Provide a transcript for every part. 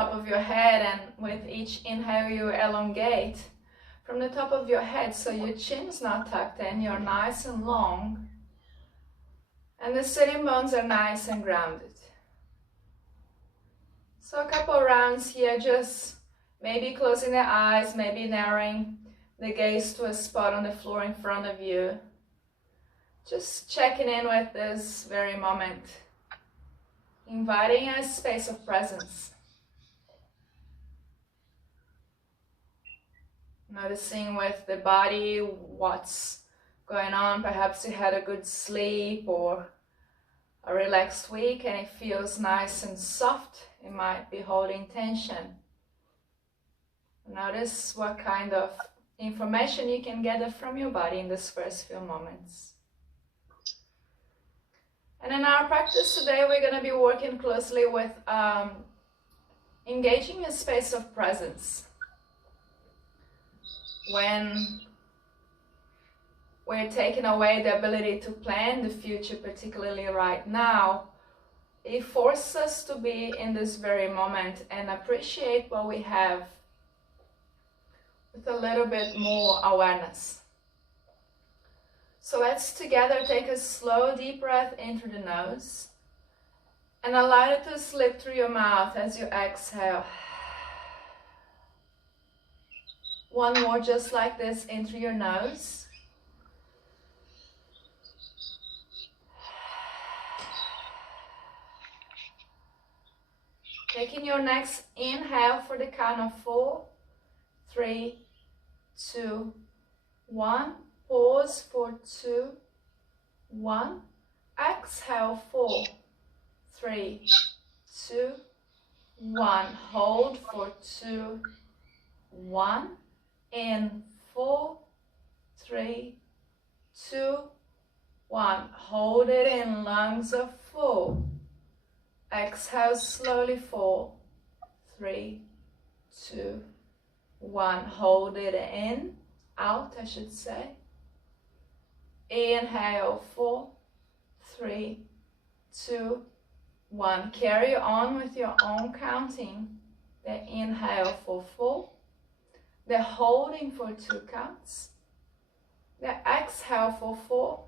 top of your head, and with each inhale you elongate from the top of your head so your chin's not tucked in, you're nice and long, and the sitting bones are nice and grounded. So a couple rounds here, just maybe closing the eyes, maybe narrowing the gaze to a spot on the floor in front of you. Just checking in with this very moment, inviting a space of presence. Noticing with the body what's going on. Perhaps you had a good sleep or a relaxed week and it feels nice and soft. It might be holding tension. Notice what kind of information you can gather from your body in these first few moments. And in our practice today, we're going to be working closely with engaging a space of presence. When we're taking away the ability to plan the future, particularly right now, it forces us to be in this very moment and appreciate what we have with a little bit more awareness. So let's together take a slow, deep breath in through the nose and allow it to slip through your mouth as you exhale. One more just like this, in through your nose. Taking your next inhale for the count of 4, 3, 2, 1. Pause for 2, 1. Exhale, 4, 3, 2, 1. Hold for 2, 1. In 4, 3, 2, 1. Hold it in lungs of 4. Exhale slowly, 4, 3, 2, 1. Hold it in, out I should say. Inhale, 4, 3, 2, 1. Carry on with your own counting. The inhale for 4, the holding for 2 counts, the exhale for 4,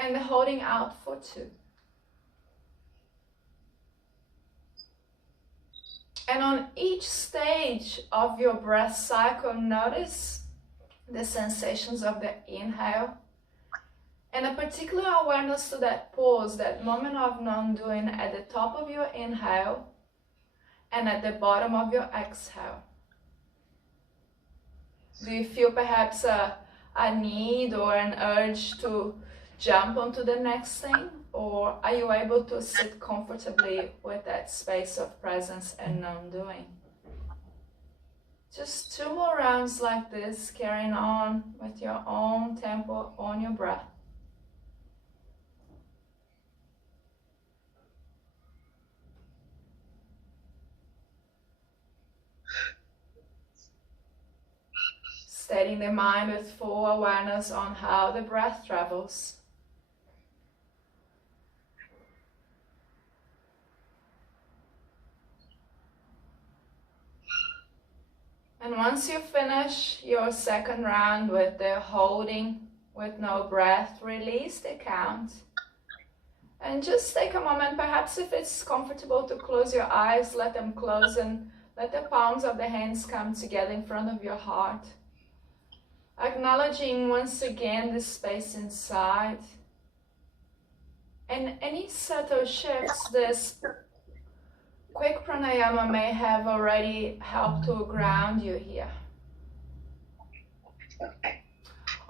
and the holding out for 2. And on each stage of your breath cycle, notice the sensations of the inhale and a particular awareness to that pause, that moment of non-doing at the top of your inhale and at the bottom of your exhale. Do you feel perhaps a need or an urge to jump onto the next thing? Or are you able to sit comfortably with that space of presence and non-doing? Just 2 more rounds like this, carrying on with your own tempo on your breath. Steadying the mind with full awareness on how the breath travels. And once you finish your second round with the holding with no breath, release the count. And just take a moment, perhaps if it's comfortable to close your eyes, let them close and let the palms of the hands come together in front of your heart. Acknowledging once again the space inside. And any subtle shifts, this quick pranayama may have already helped to ground you here.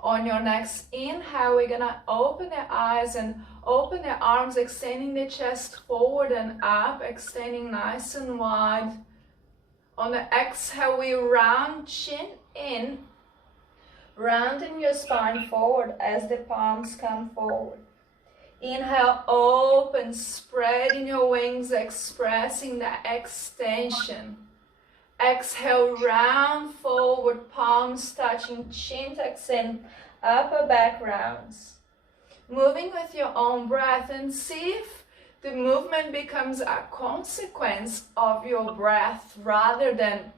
On your next inhale, we're gonna open the eyes and open the arms, extending the chest forward and up, extending nice and wide. On the exhale, we round chin in, rounding your spine forward as the palms come forward. Inhale, open, spreading your wings, expressing the extension. Exhale, round forward, palms touching, chin tucks in, upper back rounds. Moving with your own breath, and see if the movement becomes a consequence of your breath rather than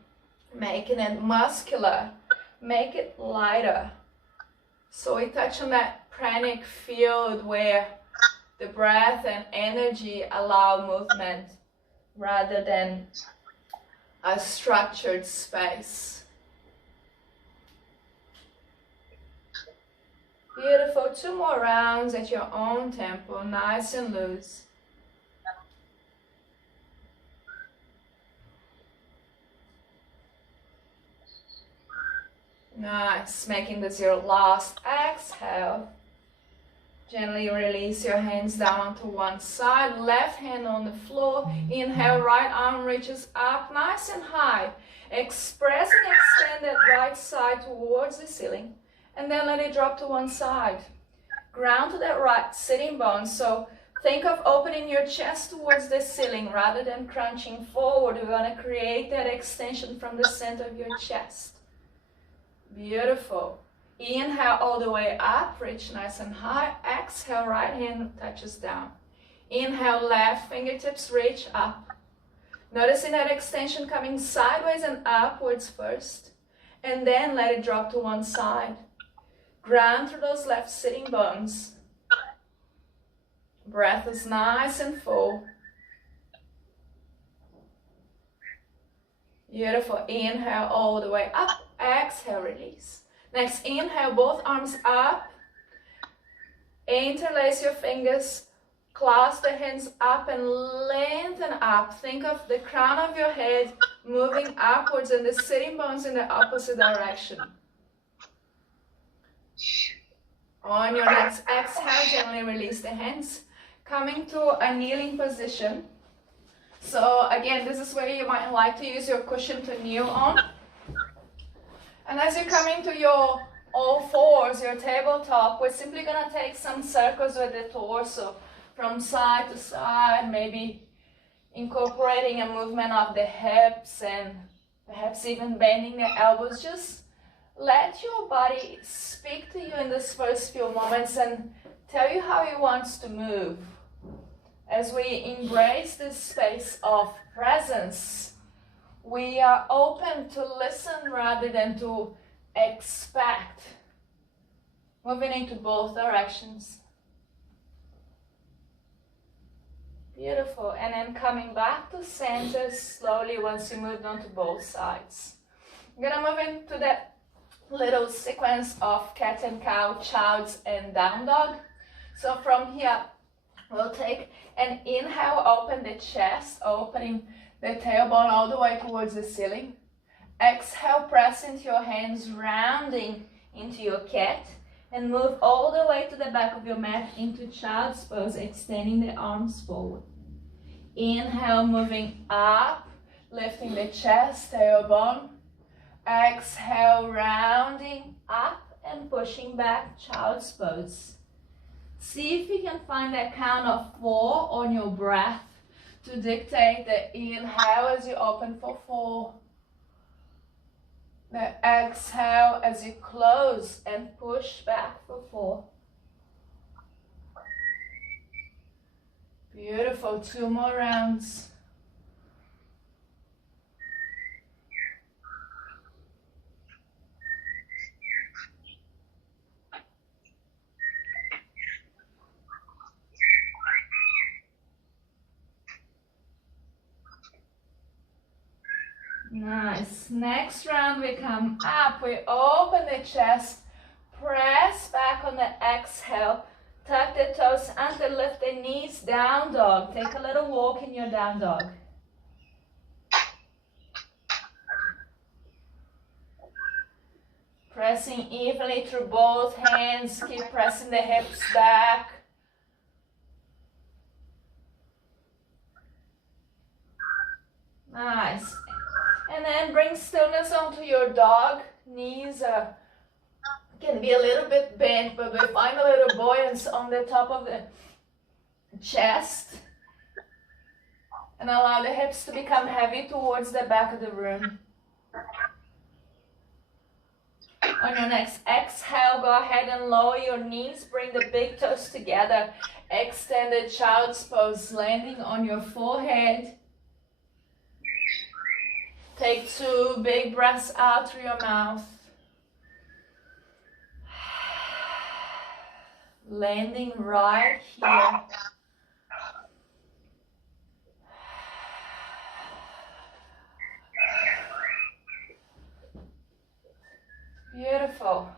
making it muscular. Make it lighter. So we touch on that pranic field where the breath and energy allow movement rather than a structured space. Beautiful. 2 more rounds at your own tempo, nice and loose. Nice. Making this your last exhale. Gently release your hands down to one side, left hand on the floor. Inhale, right arm reaches up nice and high. Express and extend that right side towards the ceiling. And then let it drop to one side. Ground to that right sitting bone. So think of opening your chest towards the ceiling rather than crunching forward. We're going to create that extension from the center of your chest. Beautiful. Inhale all the way up, reach nice and high. Exhale, right hand touches down. Inhale, left fingertips reach up. Noticing that extension coming sideways and upwards first. And then let it drop to one side. Ground through those left sitting bones. Breath is nice and full. Beautiful. Inhale all the way up. Exhale, release. Next, inhale, both arms up. Interlace your fingers. Clasp the hands up and lengthen up. Think of the crown of your head moving upwards and the sitting bones in the opposite direction. On your next exhale, gently release the hands. Coming to a kneeling position. So again, this is where you might like to use your cushion to kneel on. And as you come into your all fours, your tabletop, we're simply going to take some circles with the torso from side to side, maybe incorporating a movement of the hips and perhaps even bending the elbows. Just let your body speak to you in this first few moments and tell you how it wants to move. As we embrace this space of presence, we are open to listen rather than to expect. Moving into both directions. Beautiful. And then coming back to center slowly once you moved on to both sides. I'm going to move into that little sequence of cat and cow, childs and down dog. So from here, we'll take an inhale, open the chest, opening the tailbone all the way towards the ceiling. Exhale, press into your hands, rounding into your cat. And move all the way to the back of your mat into child's pose, extending the arms forward. Inhale, moving up, lifting the chest, tailbone. Exhale, rounding up and pushing back, child's pose. See if you can find that count of 4 on your breath to dictate the inhale as you open for 4. The exhale as you close and push back for 4. Beautiful. 2 more rounds. Nice. Next round we come up, we open the chest, press back on the exhale, tuck the toes under, lift the knees, down dog. Take a little walk in your down dog. Pressing evenly through both hands, keep pressing the hips back. Nice. And then bring stillness onto your dog. Knees can be a little bit bent, but we find a little buoyancy on the top of the chest. And allow the hips to become heavy towards the back of the room. On your next exhale, go ahead and lower your knees. Bring the big toes together. Extended child's pose, landing on your forehead. Take 2 big breaths out through your mouth. Landing right here. Beautiful.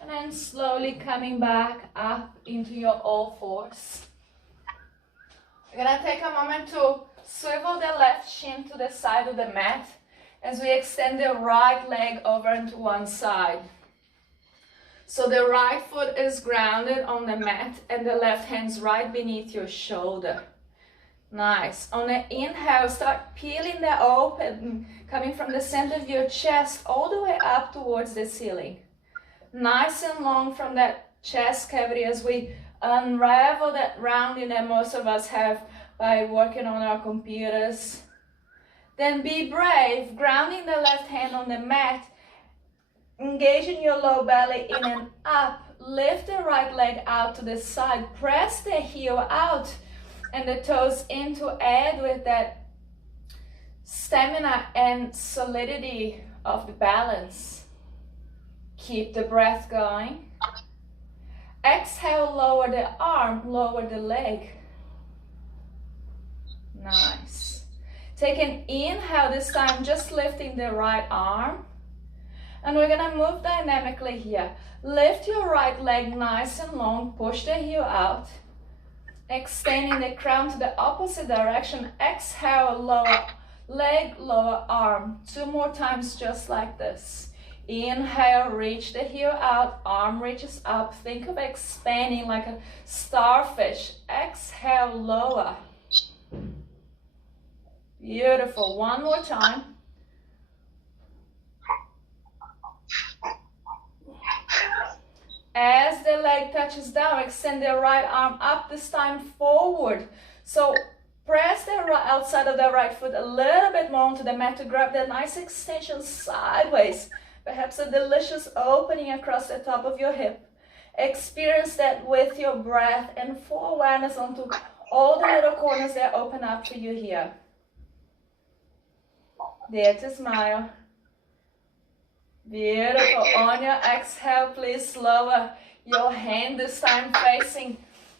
And then slowly coming back up into your all fours. You're gonna take a moment to swivel the left shin to the side of the mat as we extend the right leg over into one side. So the right foot is grounded on the mat and the left hand's right beneath your shoulder. Nice. On the inhale, start peeling the open, coming from the center of your chest all the way up towards the ceiling. Nice and long from that chest cavity as we unravel that rounding that most of us have by working on our computers. Then be brave, grounding the left hand on the mat, engaging your low belly in and up. Lift the right leg out to the side, press the heel out and the toes in to add with that stamina and solidity of the balance. Keep the breath going. Exhale, lower the arm, lower the leg. Nice. Take an inhale this time, just lifting the right arm. And we're gonna move dynamically here. Lift your right leg nice and long, push the heel out. Extending the crown to the opposite direction. Exhale, lower leg, lower arm. 2 more times just like this. Inhale, reach the heel out, arm reaches up. Think of expanding like a starfish. Exhale, lower. Beautiful. 1 more time. As the leg touches down, extend the right arm up, this time forward. So press the right outside of the right foot a little bit more onto the mat to grab that nice extension sideways. Perhaps a delicious opening across the top of your hip. Experience that with your breath and full awareness onto all the little corners that open up for you here. There to smile. Beautiful. On your exhale, please lower your hand, this time facing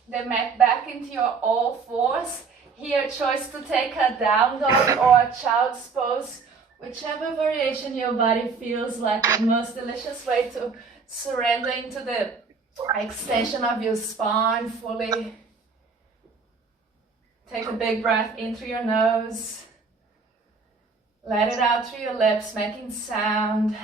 the mat back into your all fours. Here, choice to take a down dog or a child's pose, whichever variation your body feels like the most delicious way to surrender into the extension of your spine fully. Take a big breath in through your nose. Let it out through your lips, making sound.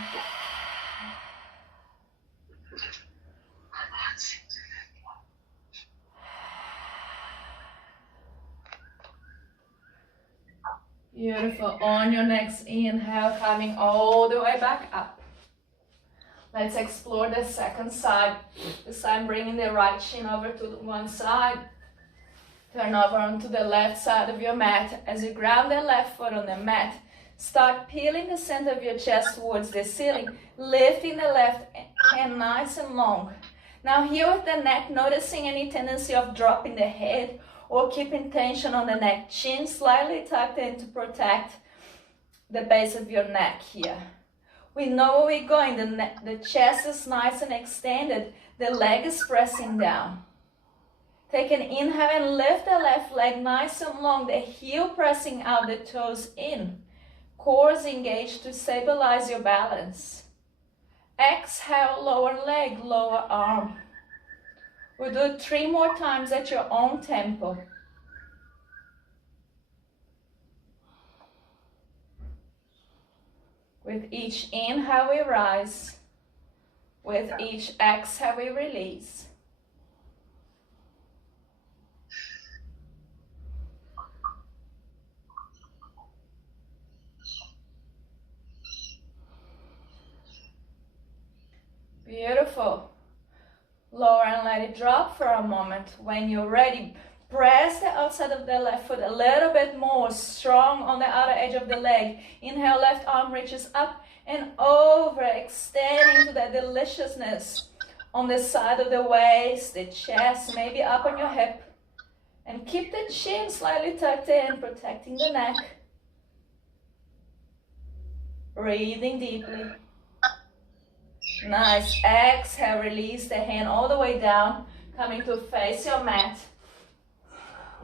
Beautiful. On your next inhale, coming all the way back up. Let's explore the second side. This time bringing the right shin over to one side. Turn over onto the left side of your mat. As you ground the left foot on the mat, start peeling the center of your chest towards the ceiling, lifting the left hand nice and long. Now here with the neck, noticing any tendency of dropping the head or keeping tension on the neck. Chin slightly tucked in to protect the base of your neck here. We know where we're going. The chest is nice and extended. The leg is pressing down. Take an inhale and lift the left leg nice and long. The heel pressing out, the toes in. Core is engaged to stabilize your balance. Exhale, lower leg, lower arm. We'll do it 3 more times at your own tempo. With each inhale we rise. With each exhale we release. Beautiful. Lower and let it drop for a moment. When you're ready, Press the outside of the left foot a little bit more, strong on the outer edge of the leg. Inhale, left arm reaches up and over, extending to that deliciousness on the side of the waist, the chest, maybe up on your hip. And keep the chin slightly tucked in, protecting the neck. Breathing deeply. Nice. Exhale, release the hand all the way down, coming to face your mat.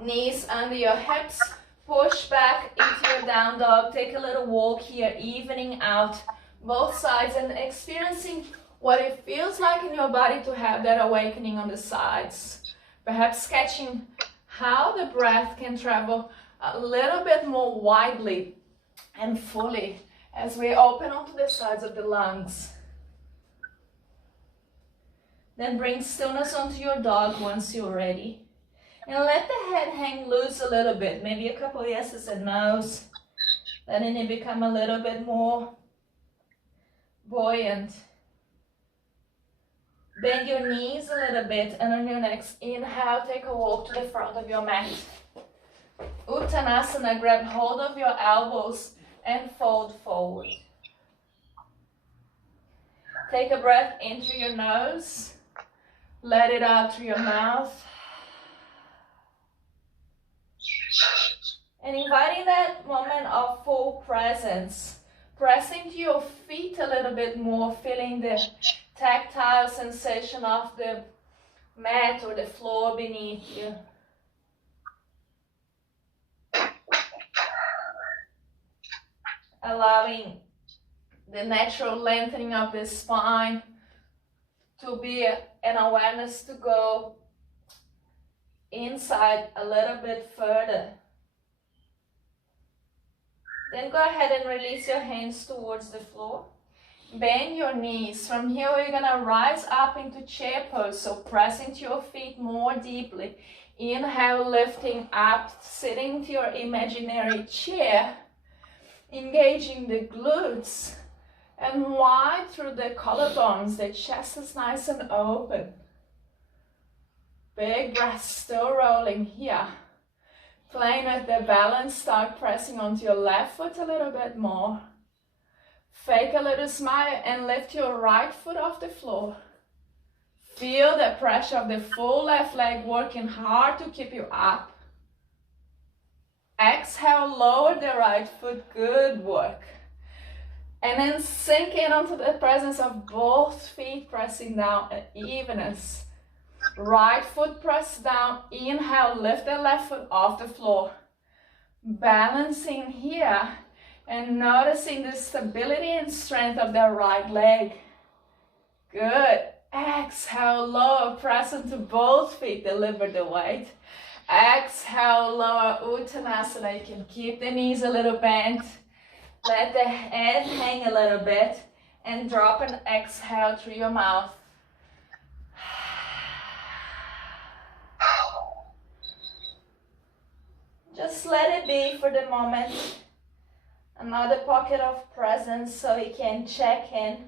Knees under your hips, push back into your down dog. Take a little walk here, evening out both sides and experiencing what it feels like in your body to have that awakening on the sides. Perhaps sketching how the breath can travel a little bit more widely and fully as we open onto the sides of the lungs. Then bring stillness onto your dog once you're ready. And let the head hang loose a little bit, maybe a couple yeses and nos. Letting it become a little bit more buoyant. Bend your knees a little bit, and on your next inhale, take a walk to the front of your mat. Uttanasana, grab hold of your elbows and fold forward. Take a breath in through your nose. Let it out through your mouth. And inviting that moment of full presence. Pressing to your feet a little bit more, feeling the tactile sensation of the mat or the floor beneath you. Allowing the natural lengthening of the spine to be an awareness to go inside a little bit further. Then go ahead and release your hands towards the floor. Bend your knees. From here we're gonna rise up into chair pose, so press into your feet more deeply. Inhale, lifting up, sitting to your imaginary chair, engaging the glutes, and wide through the collarbones. The chest is nice and open. Big breath, still rolling here. Playing with the balance, start pressing onto your left foot a little bit more. Fake a little smile and lift your right foot off the floor. Feel the pressure of the full left leg working hard to keep you up. Exhale, lower the right foot, good work. And then sink in onto the presence of both feet pressing down at evenness. Right foot press down, inhale, lift the left foot off the floor. Balancing here and noticing the stability and strength of the right leg. Good. Exhale, lower, press into both feet, deliver the weight. Exhale, lower, Uttanasana. You can keep the knees a little bent. Let the head hang a little bit and drop an exhale through your mouth. Just let it be for the moment. Another pocket of presence so we can check in.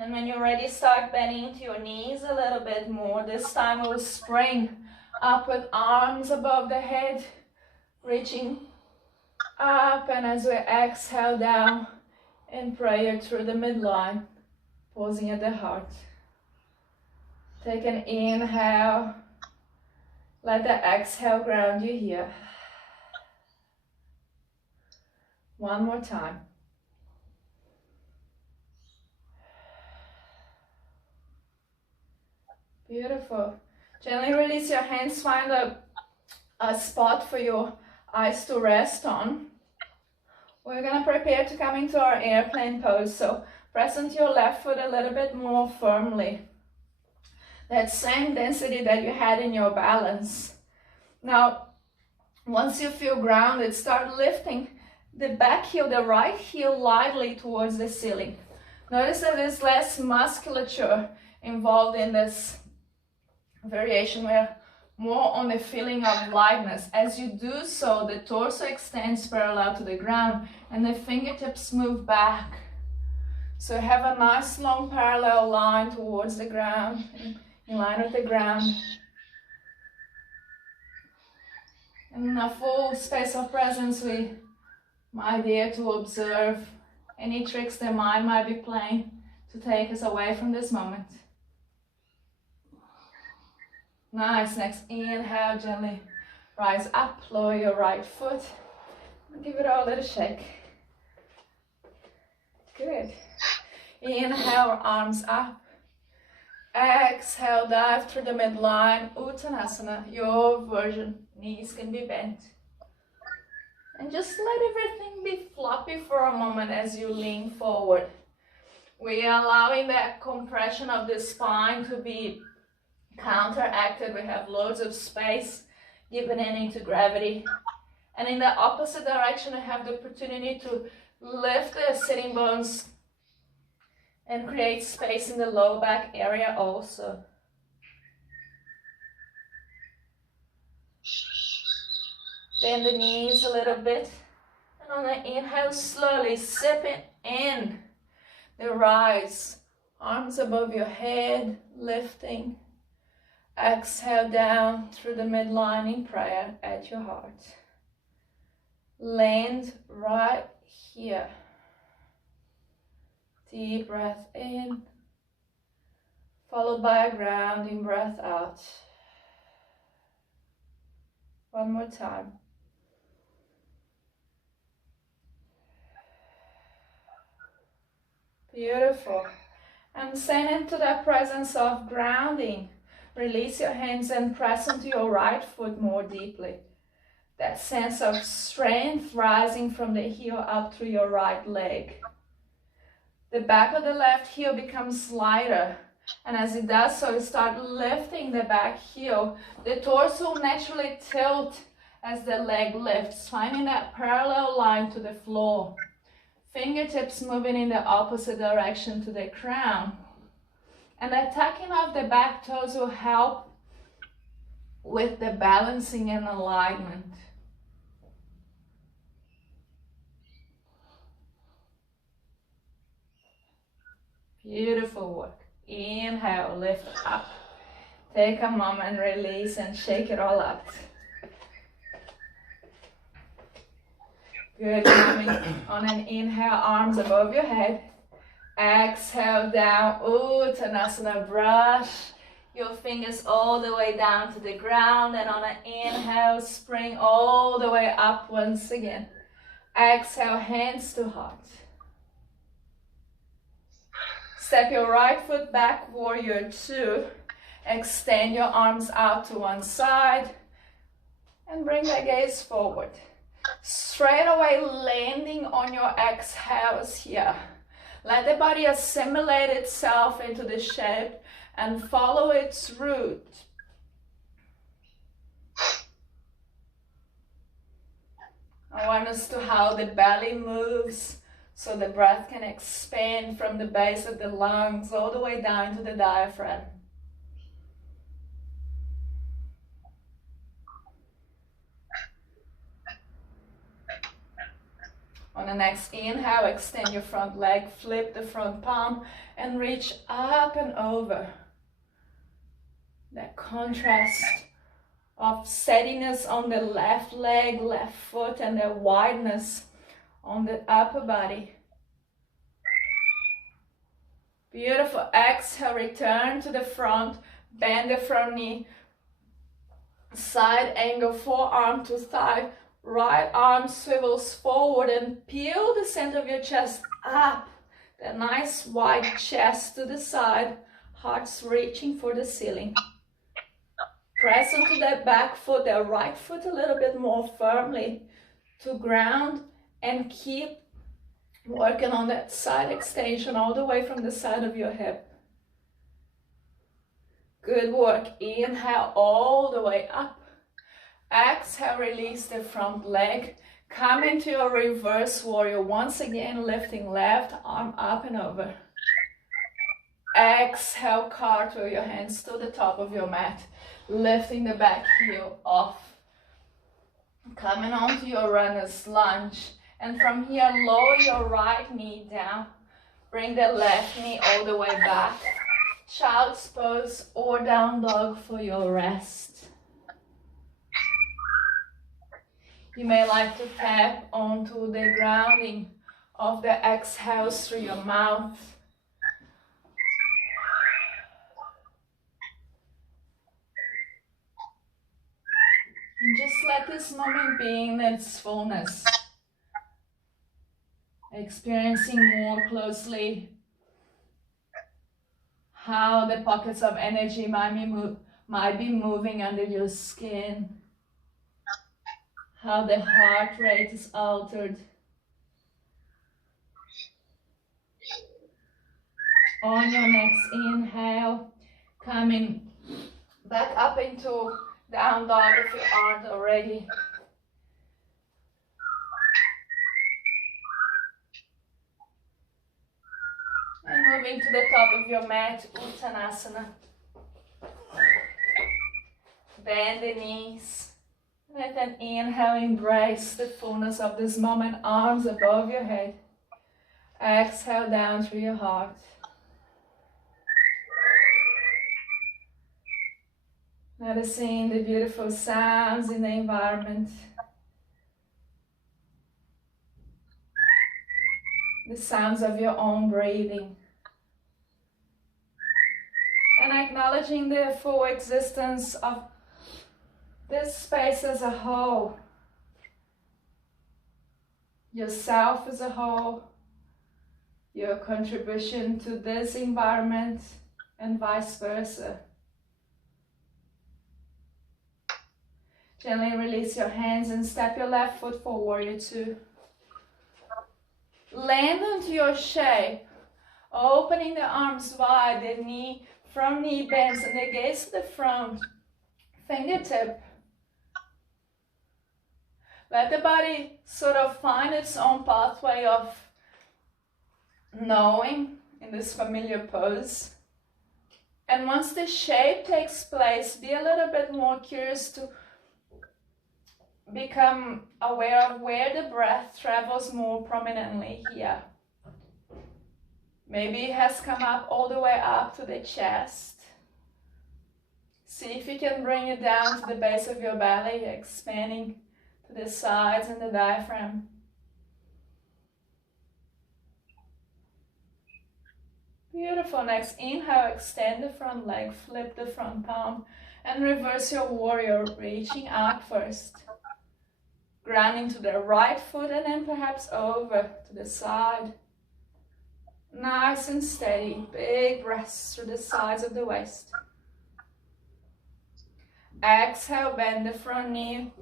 And when you're ready, start bending into your knees a little bit more. This time we'll spring up with arms above the head, reaching up, and as we exhale down in prayer through the midline, pausing at the heart. Take an inhale. Let the exhale ground you here. One more time. Beautiful. Gently release your hands. Find a spot for your eyes to rest on. We're going to prepare to come into our airplane pose. So press into your left foot a little bit more firmly. That same density that you had in your balance. Now, once you feel grounded, start lifting the back heel, the right heel lightly towards the ceiling. Notice that there's less musculature involved in this variation. We're more on the feeling of lightness. As you do so, the torso extends parallel to the ground and the fingertips move back. So have a nice long parallel line towards the ground, in line with the ground. And in a full space of presence, we might dare to observe any tricks the mind might be playing to take us away from this moment. Nice. Next inhale, gently rise up, lower your right foot. Give it a little shake. Good. Inhale, arms up. Exhale, dive through the midline, Uttanasana, your version. Knees can be bent. And just let everything be floppy for a moment as you lean forward. We are allowing that compression of the spine to be counteracted. We have loads of space given into gravity. And in the opposite direction, we have the opportunity to lift the sitting bones and create space in the low back area also. Bend the knees a little bit. And on the inhale, slowly sipping in the rise. Arms above your head, lifting. Exhale down through the midline in prayer at your heart. Land right here. Deep breath in, followed by a grounding breath out. One more time. Beautiful. And send into that presence of grounding. Release your hands and press into your right foot more deeply. That sense of strength rising from the heel up through your right leg. The back of the left heel becomes lighter, and as it does so, you start lifting the back heel. The torso will naturally tilt as the leg lifts, finding that parallel line to the floor. Fingertips moving in the opposite direction to the crown. And the tucking of the back toes will help with the balancing and alignment. Beautiful work. Inhale, lift up. Take a moment, release, and shake it all out. Good. Coming on an inhale, arms above your head. Exhale down, Uttanasana. Brush your fingers all the way down to the ground, and on an inhale, spring all the way up once again. Exhale, hands to heart. Step your right foot back, warrior two. Extend your arms out to one side and bring the gaze forward. Straight away landing on your exhales here. Let the body assimilate itself into the shape and follow its root. Awareness to how the belly moves, so the breath can expand from the base of the lungs all the way down to the diaphragm. On the next inhale, extend your front leg, flip the front palm, and reach up and over. That contrast of steadiness on the left leg, left foot, and the wideness on the upper body. Beautiful. Exhale, return to the front, bend the front knee, side angle, forearm to thigh, right arm swivels forward and peel the center of your chest up. That nice wide chest to the side, heart's reaching for the ceiling. Press into that back foot, that right foot a little bit more firmly to ground, and keep working on that side extension all the way from the side of your hip. Good work. Inhale all the way up. Exhale, release the front leg. Come into your reverse warrior. Once again, lifting left arm up and over. Exhale, cartwheel your hands to the top of your mat. Lifting the back heel off. Coming onto your runner's lunge. And from here, lower your right knee down. Bring the left knee all the way back. Child's pose or down dog for your rest. You may like to tap onto the grounding of the exhales through your mouth. And just let this moment be in its fullness. Experiencing more closely how the pockets of energy might be moving under your skin. How the heart rate is altered. On your next inhale, coming back up into down dog if you aren't already. And moving to the top of your mat, Uttanasana. Bend the knees. With an inhale, embrace the fullness of this moment, arms above your head. Exhale down through your heart. Noticing the beautiful sounds in the environment. The sounds of your own breathing. And acknowledging the full existence of this space as a whole. Yourself as a whole. Your contribution to this environment and vice versa. Gently release your hands and step your left foot for warrior two. Land onto your shape, opening the arms wide, the front knee bends and the gaze to the front, fingertip. Let the body sort of find its own pathway of knowing in this familiar pose. And once the shape takes place, be a little bit more curious to become aware of where the breath travels more prominently here. Maybe it has come up all the way up to the chest. See if you can bring it down to the base of your belly, expanding to the sides and the diaphragm. Beautiful. Next inhale, extend the front leg, flip the front palm, and reverse your warrior, reaching out first. Grounding to the right foot and then perhaps over to the side. Nice and steady. Big breaths through the sides of the waist. Exhale, bend the front knee.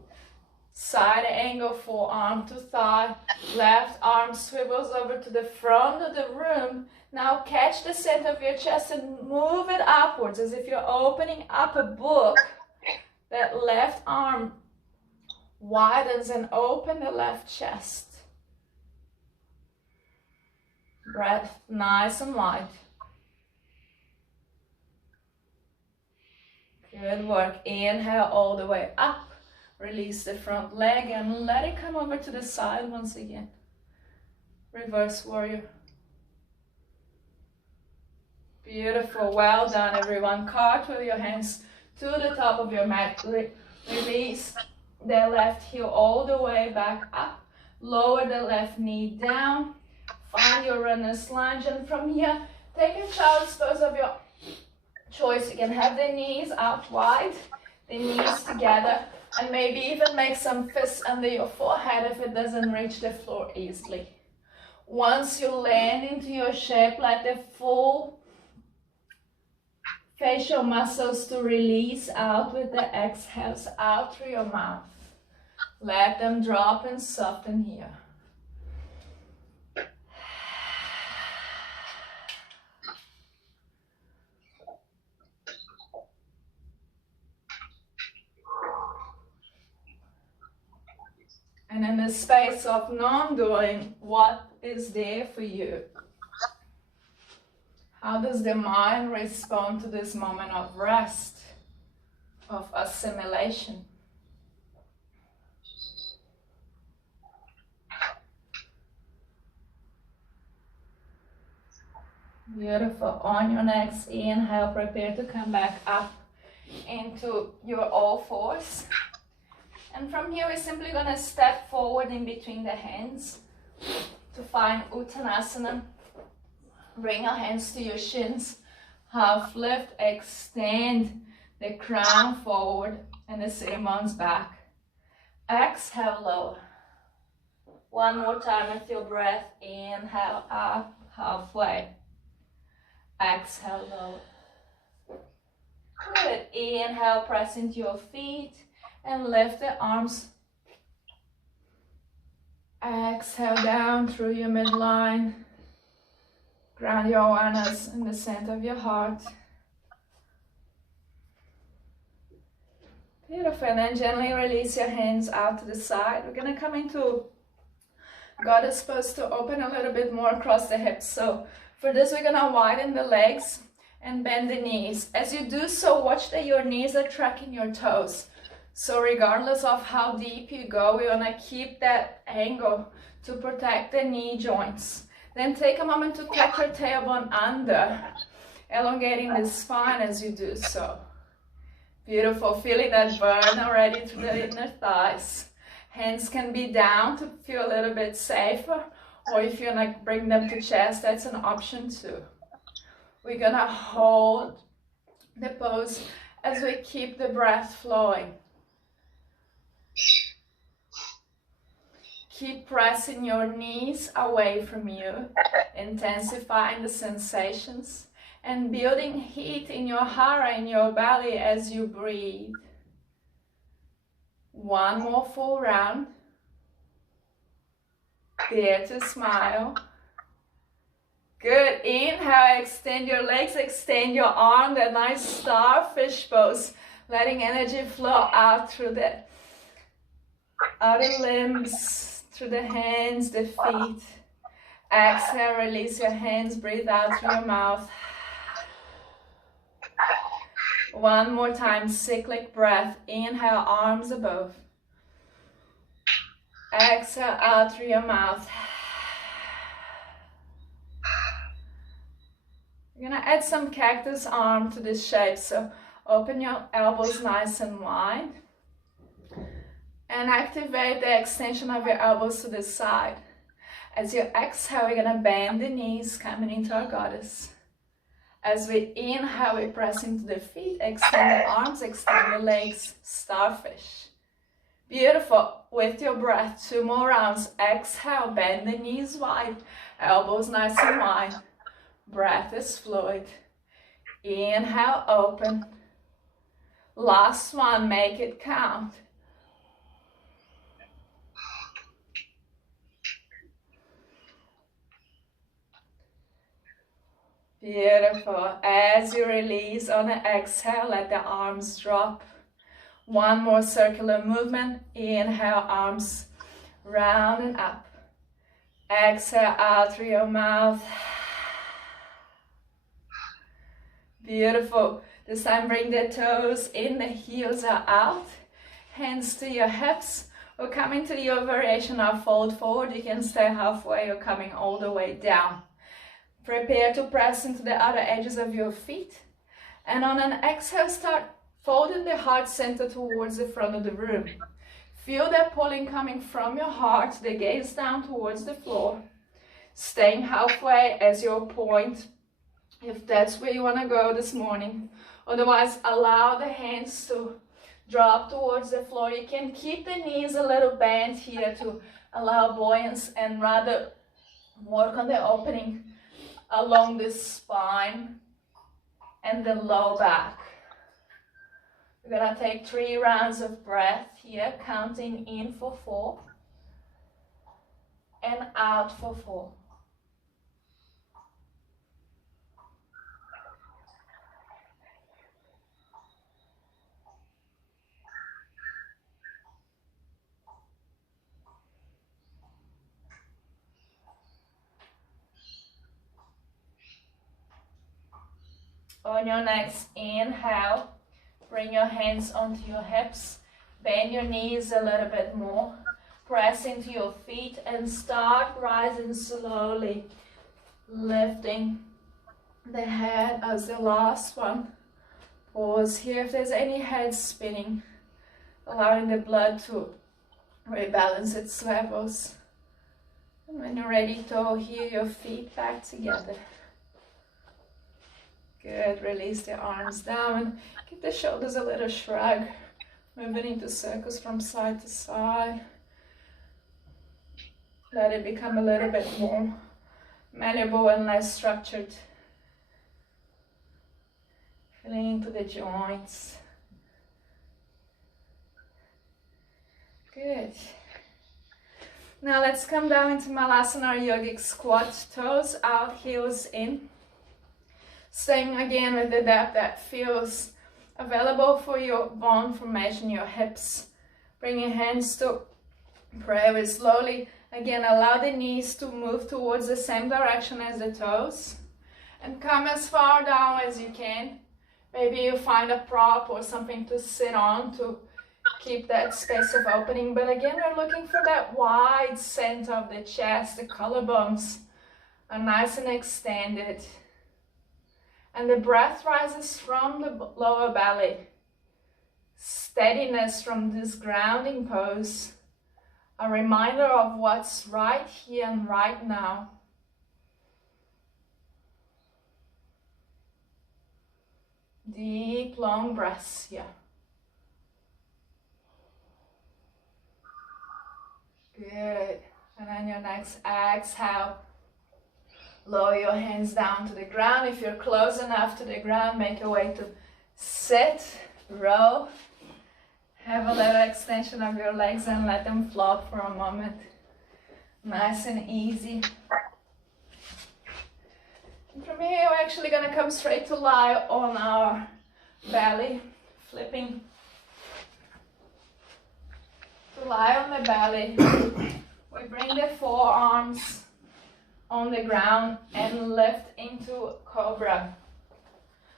Side angle, forearm to thigh. Left arm swivels over to the front of the room. Now catch the center of your chest and move it upwards as if you're opening up a book. That left arm widens and open the left chest. Breath nice and wide. Good work. Inhale all the way up. Release the front leg and let it come over to the side once again. Reverse warrior. Beautiful. Well done, everyone. Cartwheel your hands to the top of your mat. Release the left heel all the way back up. Lower the left knee down. Find your runner's lunge, and from here, take a child's pose of your choice. You can have the knees out wide, the knees together, and maybe even make some fists under your forehead if it doesn't reach the floor easily. Once you land into your shape, let the full facial muscles to release out with the exhales out through your mouth. Let them drop and soften here. And in the space of non-doing, what is there for you? How does the mind respond to this moment of rest, of assimilation? Beautiful. On your next inhale, prepare to come back up into your all fours. And from here, we're simply going to step forward in between the hands to find Uttanasana. Bring your hands to your shins. Half lift, extend the crown forward and the sitting bones back. Exhale, lower. One more time with your breath. Inhale up, halfway. Exhale, lower. Good. Inhale, press into your feet and lift the arms. Exhale down through your midline. Ground your awareness in the center of your heart. Beautiful. And then gently release your hands out to the side. We're going to come into Goddess pose to open a little bit more across the hips. So for this, we're going to widen the legs and bend the knees. As you do so, watch that your knees are tracking your toes. So regardless of how deep you go, we want to keep that angle to protect the knee joints. Then take a moment to tuck your tailbone under, elongating the spine as you do so. Beautiful. Feeling that burn already through the inner thighs. Hands can be down to feel a little bit safer, or if you want to bring them to chest, that's an option too. We're going to hold the pose as we keep the breath flowing. Keep pressing your knees away from you, intensifying the sensations and building heat in your hara, in your belly as you breathe. One more full round. Dare to smile. Good. Inhale, extend your legs, extend your arm, that nice starfish pose, letting energy flow out through the outer limbs, through the hands, the feet. Exhale, release your hands, breathe out through your mouth. One more time, cyclic breath. Inhale, arms above. Exhale out through your mouth. You're gonna add some cactus arm to this shape, so open your elbows nice and wide. And activate the extension of your elbows to the side. As you exhale, we're gonna bend the knees, coming into our goddess. As we inhale, we press into the feet, extend the arms, extend the legs, starfish. Beautiful. With your breath, 2 more rounds. Exhale, bend the knees wide, elbows nice and wide. Breath is fluid. Inhale, open. Last one, make it count. Beautiful. As you release on the exhale, let the arms drop. One more circular movement. Inhale, arms round and up. Exhale out through your mouth. Beautiful. This time bring the toes in, the heels are out. Hands to your hips. We're coming to your variation of fold forward. You can stay halfway or coming all the way down. Prepare to press into the outer edges of your feet. And on an exhale, start folding the heart center towards the front of the room. Feel that pulling coming from your heart, the gaze down towards the floor. Staying halfway as your point, if that's where you want to go this morning. Otherwise, allow the hands to drop towards the floor. You can keep the knees a little bent here to allow buoyancy and rather work on the opening along the spine and the low back. We're gonna take 3 rounds of breath here, counting in for 4 and out for 4. On your next inhale, bring your hands onto your hips, bend your knees a little bit more, press into your feet and start rising slowly, lifting the head as the last one. Pause here if there's any head spinning, allowing the blood to rebalance its levels. And when you're ready to heel your feet back together. Good, release the arms down. Give the shoulders a little shrug. Moving into circles from side to side. Let it become a little bit more malleable and less structured. Feeling into the joints. Good. Now let's come down into Malasana or yogic squat. Toes out, heels in. Staying again with the depth that feels available for your bone formation, your hips. Bring your hands to prayer slowly. Again, allow the knees to move towards the same direction as the toes. And come as far down as you can. Maybe you find a prop or something to sit on to keep that space of opening. But again, we're looking for that wide center of the chest. The collarbones are nice and extended. And the breath rises from the lower belly. Steadiness from this grounding pose. A reminder of what's right here and right now. Deep, long breaths here. Good. And on your next exhale, lower your hands down to the ground. If you're close enough to the ground, make your way to sit, roll. Have a little extension of your legs and let them flop for a moment. Nice and easy. And from here, we're actually going to come straight to lie on our belly, flipping to lie on the belly. We bring the forearms on the ground and lift into cobra.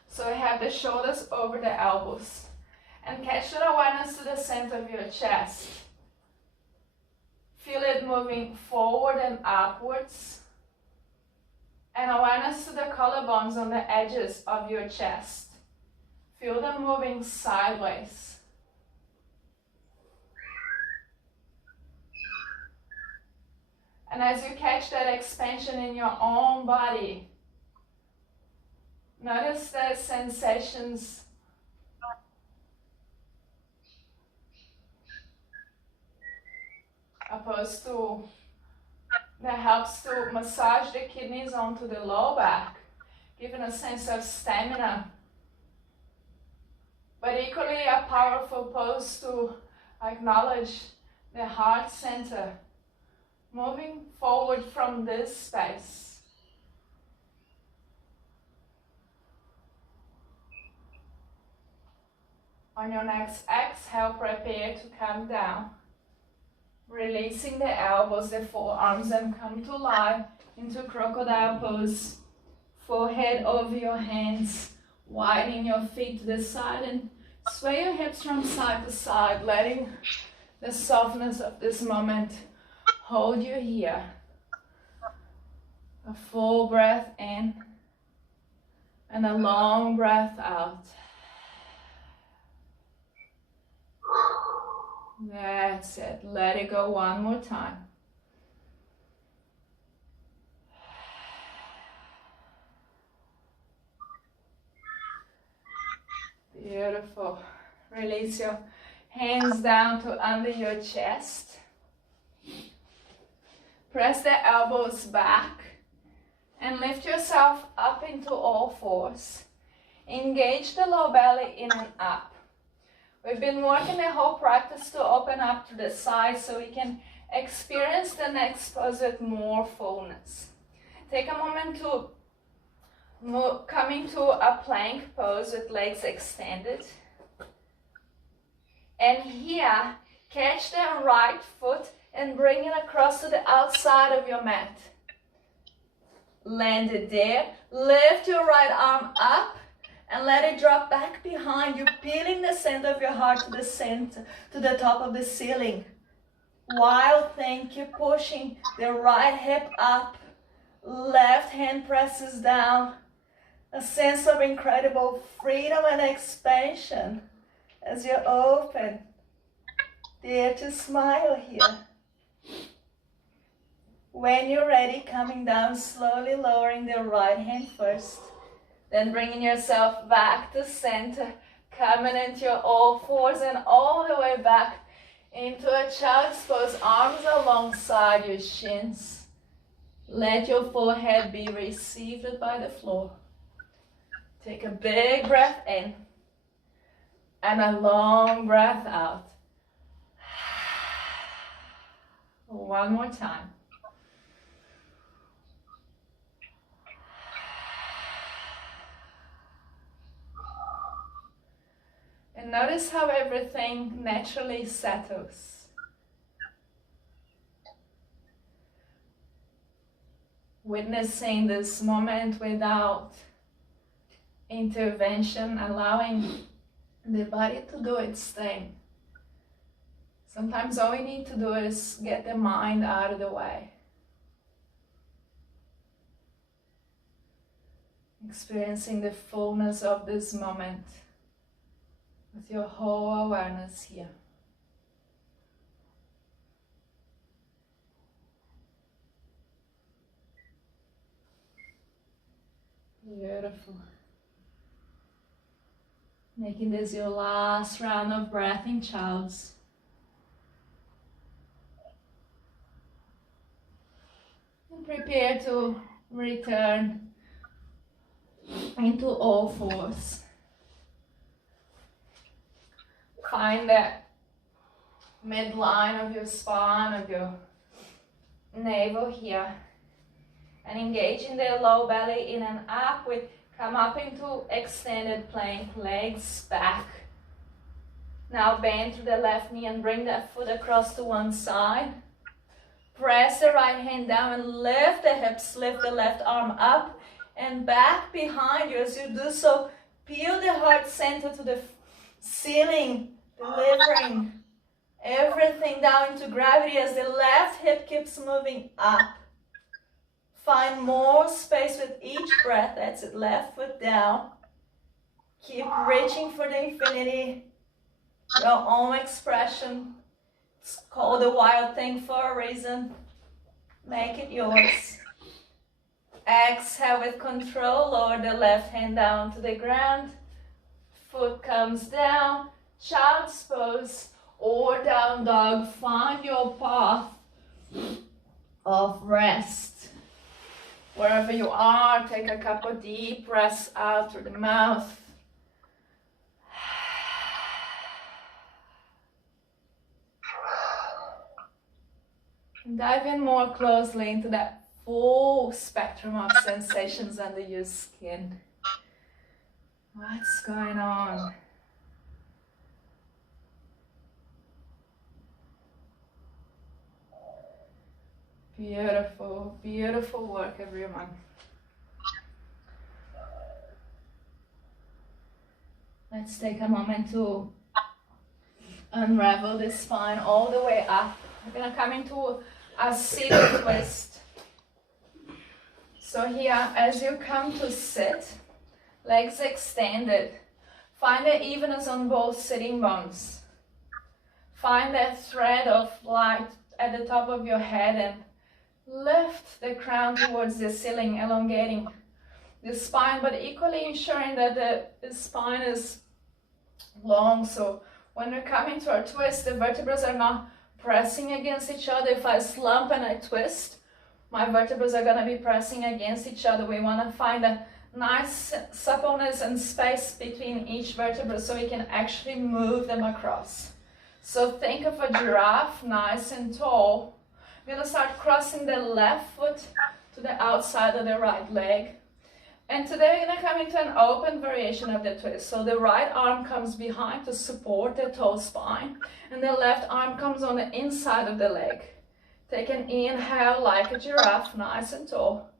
So we have the shoulders over the elbows. And catch that awareness to the center of your chest. Feel it moving forward and upwards. And awareness to the collarbones on the edges of your chest. Feel them moving sideways. And as you catch that expansion in your own body, notice the sensations opposed to that helps to massage the kidneys onto the low back, giving a sense of stamina. But equally a powerful pose to acknowledge the heart center, moving forward from this space. On your next exhale, prepare to come down. Releasing the elbows, the forearms, and come to lie into crocodile pose. Forehead over your hands, widening your feet to the side and sway your hips from side to side, letting the softness of this moment hold you here. A full breath in and a long breath out. That's it. Let it go one more time. Beautiful. Release your hands down to under your chest. Press the elbows back and lift yourself up into all fours. Engage the low belly in and up. We've been working the whole practice to open up to the side so we can experience the next pose with more fullness. Take a moment to come into a plank pose with legs extended. And here, catch the right foot and bring it across to the outside of your mat. Land it there. Lift your right arm up and let it drop back behind you, peeling the center of your heart to the center, to the top of the ceiling. Wild thing, keep pushing the right hip up. Left hand presses down. A sense of incredible freedom and expansion as you open. Dare to smile here. When you're ready, coming down slowly, lowering the right hand first. Then bringing yourself back to center. Coming into your all fours and all the way back into a child's pose. Arms alongside your shins. Let your forehead be received by the floor. Take a big breath in. And a long breath out. One more time. And notice how everything naturally settles. Witnessing this moment without intervention, allowing the body to do its thing. Sometimes all we need to do is get the mind out of the way. Experiencing the fullness of this moment with your whole awareness here. Beautiful. Making this your last round of breath in Child's. And prepare to return into all fours. Find that midline of your spine, of your navel here. And engage in the low belly in and up. We come up into extended plank, legs back. Now bend to the left knee and bring that foot across to one side. Press the right hand down and lift the hips, lift the left arm up and back behind you. As you do so, peel the heart center to the ceiling, delivering everything down into gravity as the left hip keeps moving up. Find more space with each breath. That's it, left foot down. Keep reaching for the infinity, your own expression. It's called a wild thing for a reason. Make it yours. Exhale with control, lower the left hand down to the ground. Foot comes down, child's pose or down dog. Find your path of rest. Wherever you are, take a couple deep breaths out through the mouth. Dive in more closely into that full spectrum of sensations under your skin. What's going on? Beautiful, beautiful work, everyone. Let's take a moment to unravel the spine all the way up. We're gonna come into a seated twist. So here, as you come to sit, legs extended. Find the evenness on both sitting bones. Find that thread of light at the top of your head and lift the crown towards the ceiling, elongating the spine, but equally ensuring that the spine is long. So when we come into our twist, the vertebrae are not pressing against each other. If I slump and I twist, my vertebrae are going to be pressing against each other. We want to find a nice suppleness and space between each vertebra so we can actually move them across. So think of a giraffe, nice and tall. We're going to start crossing the left foot to the outside of the right leg. And today we're going to come into an open variation of the twist. So the right arm comes behind to support the toe spine, and the left arm comes on the inside of the leg. Take an inhale like a giraffe, nice and tall.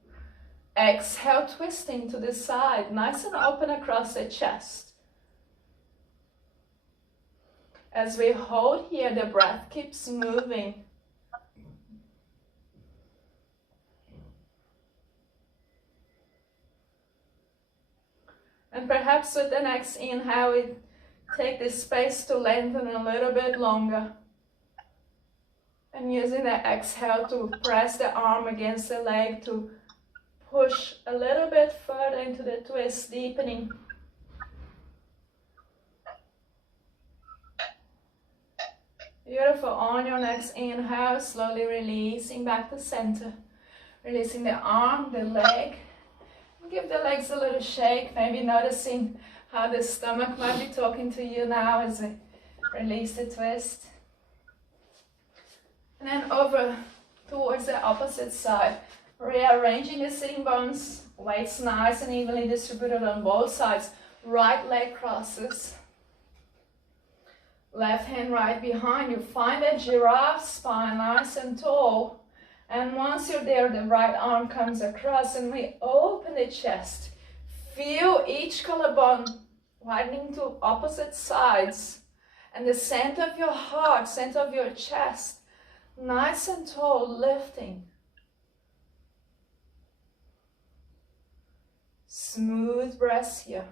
Exhale, twisting to the side, nice and open across the chest. As we hold here, the breath keeps moving. Perhaps with the next inhale, we take this space to lengthen a little bit longer. And using the exhale to press the arm against the leg to push a little bit further into the twist, deepening. Beautiful. On your next inhale, slowly releasing back to center. Releasing the arm, the leg. Give the legs a little shake, maybe noticing how the stomach might be talking to you now as I release the twist. And then over towards the opposite side, rearranging the sitting bones, weights nice and evenly distributed on both sides. Right leg crosses. Left hand right behind you. Find that giraffe spine nice and tall. And once you're there, the right arm comes across and we open the chest. Feel each collarbone widening to opposite sides. And the center of your heart, center of your chest, nice and tall, lifting. Smooth breaths here.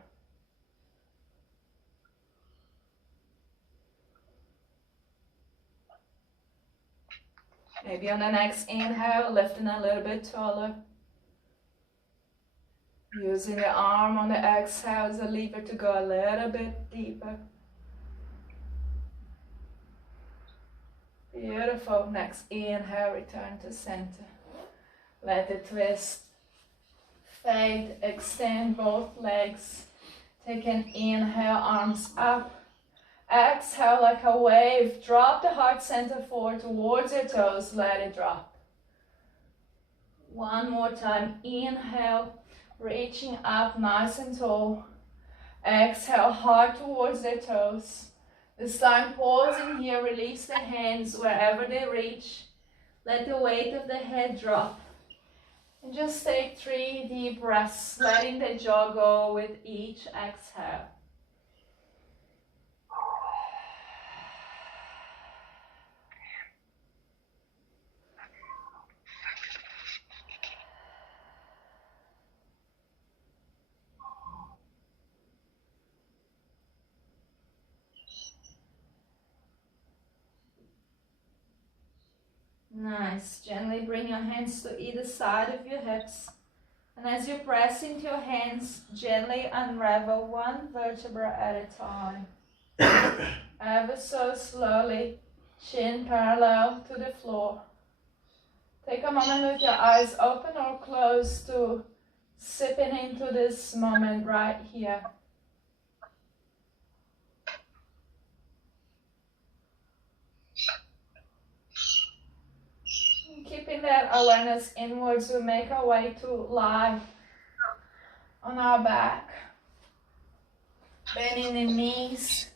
Maybe on the next inhale, lifting a little bit taller. Using the arm on the exhale as a lever to go a little bit deeper. Beautiful. Next inhale, return to center. Let the twist fade, extend both legs. Take an inhale, arms up. Exhale like a wave. Drop the heart center forward towards your toes. Let it drop. One more time. Inhale, reaching up nice and tall. Exhale, heart towards the toes. This time pausing here, release the hands wherever they reach. Let the weight of the head drop. And just take 3 deep breaths, letting the jaw go with each exhale. Nice. Gently bring your hands to either side of your hips. And as you press into your hands, gently unravel one vertebra at a time. Ever so slowly, chin parallel to the floor. Take a moment with your eyes open or closed to sipping into this moment right here. Keeping that awareness inwards, we make our way to lie on our back. Bending the knees,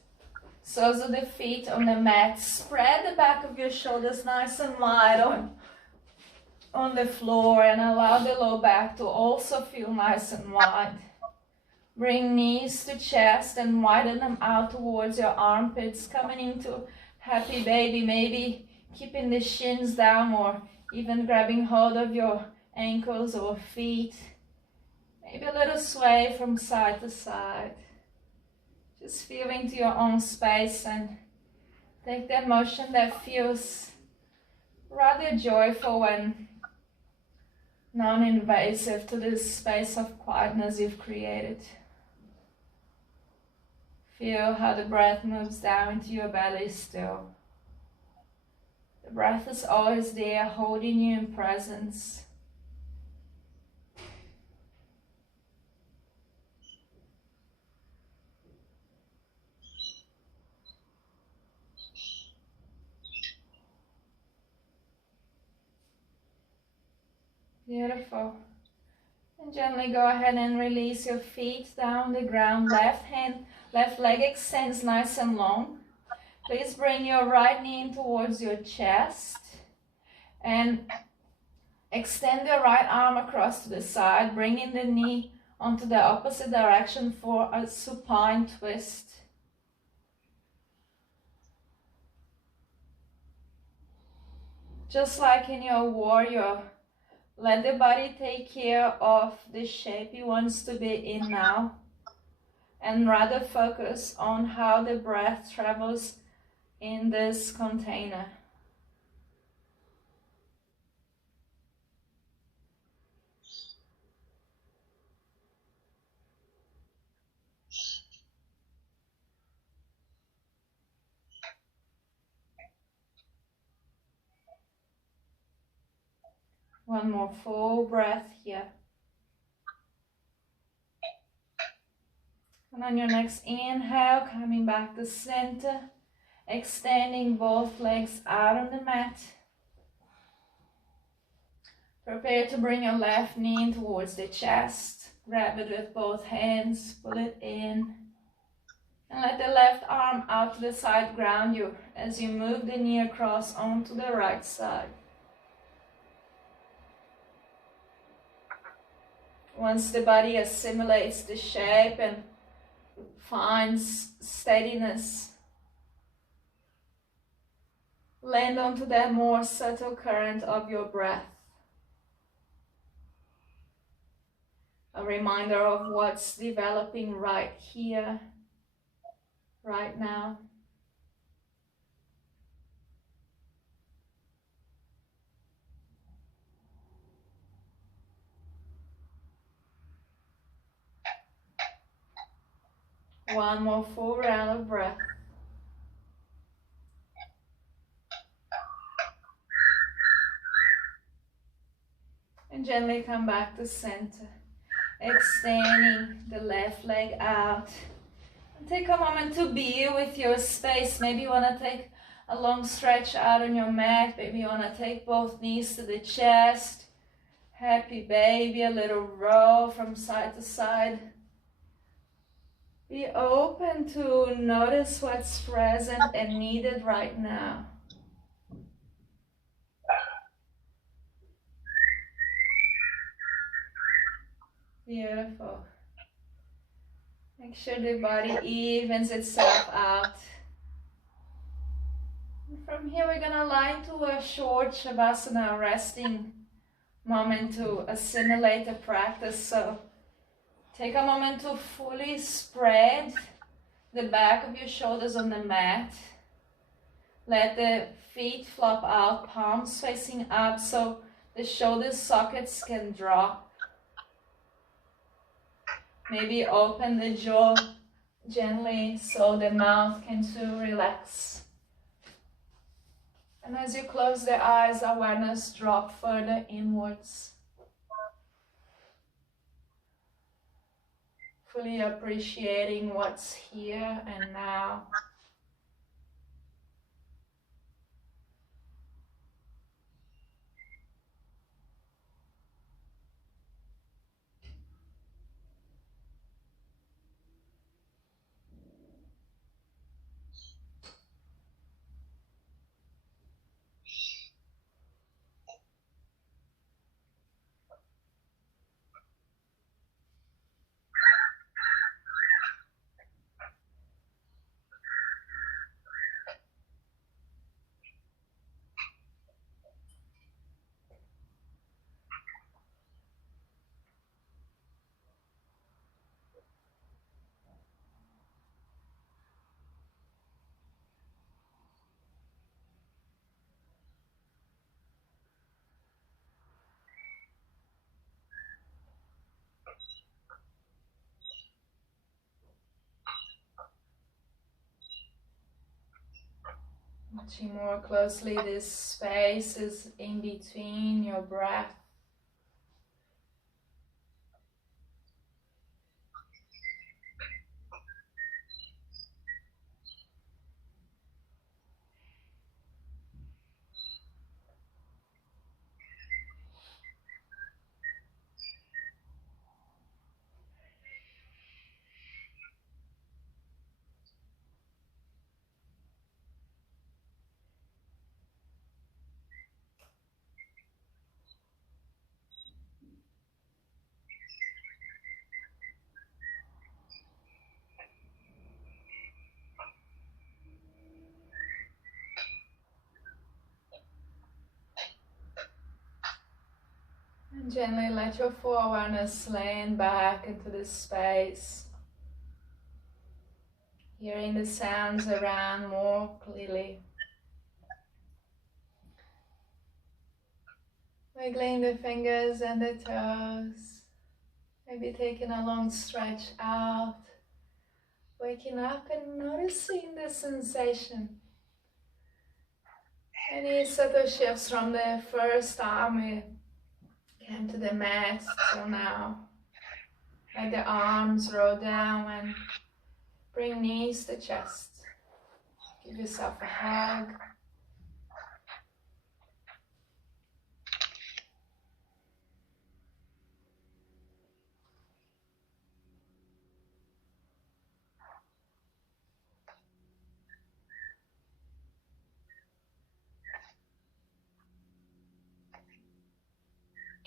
soles of the feet on the mat. Spread the back of your shoulders nice and wide on the floor and allow the low back to also feel nice and wide. Bring knees to chest and widen them out towards your armpits, coming into happy baby, maybe keeping the shins down or even grabbing hold of your ankles or feet. Maybe a little sway from side to side. Just feel into your own space and take that motion that feels rather joyful and non-invasive to this space of quietness you've created. Feel how the breath moves down into your belly still. The breath is always there, holding you in presence. Beautiful. And gently go ahead and release your feet down the ground. Left leg extends nice and long. Please bring your right knee in towards your chest and extend your right arm across to the side, bringing the knee onto the opposite direction for a supine twist. Just like in your warrior, let the body take care of the shape it wants to be in now. and rather focus on how the breath travels in this container. One more full breath here. And on your next inhale, coming back to center, extending both legs out on the mat. Prepare to bring your left knee in towards the chest. Grab it with both hands, pull it in. And let the left arm out to the side ground you as you move the knee across onto the right side. Once the body assimilates the shape and finds steadiness, land onto that more subtle current of your breath. A reminder of what's developing right here, right now. One more full round of breath. And gently come back to center. Extending the left leg out. And take a moment to be with your space. Maybe you want to take a long stretch out on your mat. Maybe you want to take both knees to the chest. Happy baby, a little roll from side to side. Be open to notice what's present and needed right now. Beautiful. Make sure the body evens itself out. And from here we're going to lie into a short Shavasana, resting moment to assimilate the practice. So take a moment to fully spread the back of your shoulders on the mat. Let the feet flop out, palms facing up so the shoulder sockets can drop. Maybe open the jaw gently so the mouth can too relax. And as you close the eyes, awareness drop further inwards. Fully appreciating what's here and now. Watching more closely this spaces in between your breath. And gently let your full awareness land back into this space. hearing the sounds around more clearly. Wiggling the fingers and the toes, maybe taking a long stretch out, waking up and noticing the sensation. Any subtle shifts from the first time we came to the mat till now. Let the arms roll down and bring knees to chest. Give yourself a hug.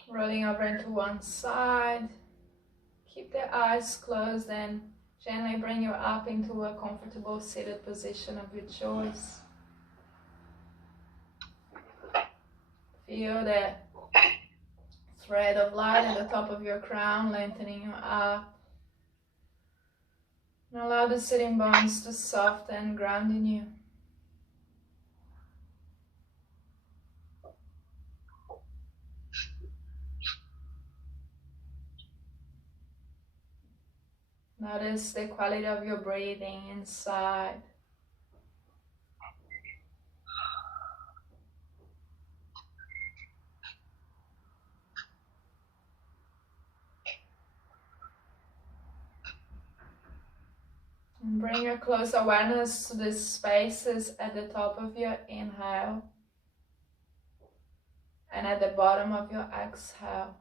Rolling over into one side. Keep the eyes closed and gently bring you up into a comfortable seated position of your choice. Feel the thread of light at the top of your crown lengthening you up. And allow the sitting bones to soften, grounding you. Notice the quality of your breathing inside. And bring your close awareness to the spaces at the top of your inhale and at the bottom of your exhale.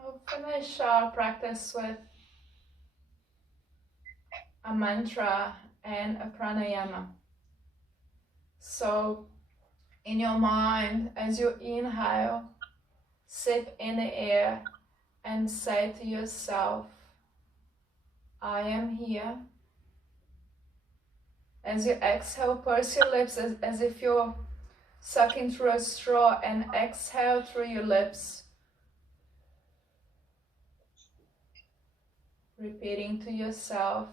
We'll finish our practice with a mantra and a pranayama. So, in your mind, as you inhale, sip in the air and say to yourself, I am here. As you exhale, purse your lips as if you're sucking through a straw, and exhale through your lips. Repeating to yourself,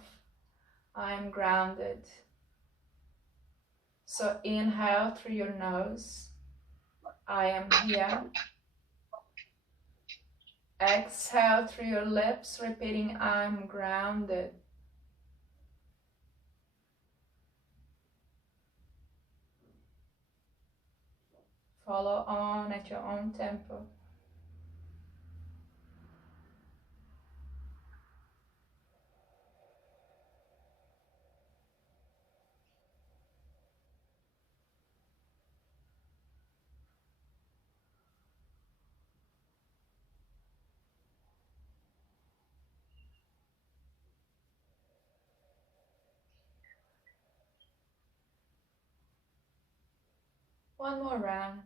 I am grounded. So inhale through your nose, I am here. Exhale through your lips, repeating, I'm grounded. Follow on at your own tempo. One more round.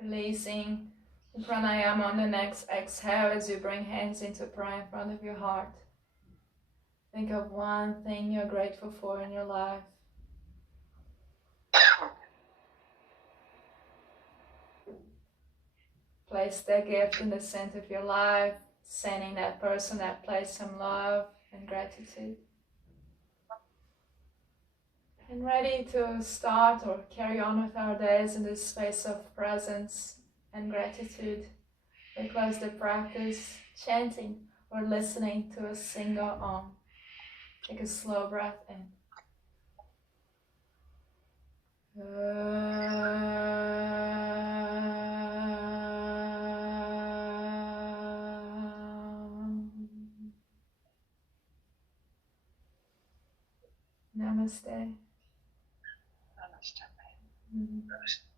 Releasing the pranayama on the next exhale as you bring hands into prayer in front of your heart. Think of one thing you're grateful for in your life. Place that gift in the center of your life, sending that person, that place some love and gratitude. And ready to start or carry on with our days in this space of presence and gratitude. We close the practice chanting or listening to a single Om. Take a slow breath in. Namaste. Namaste. Mhm. Namaste.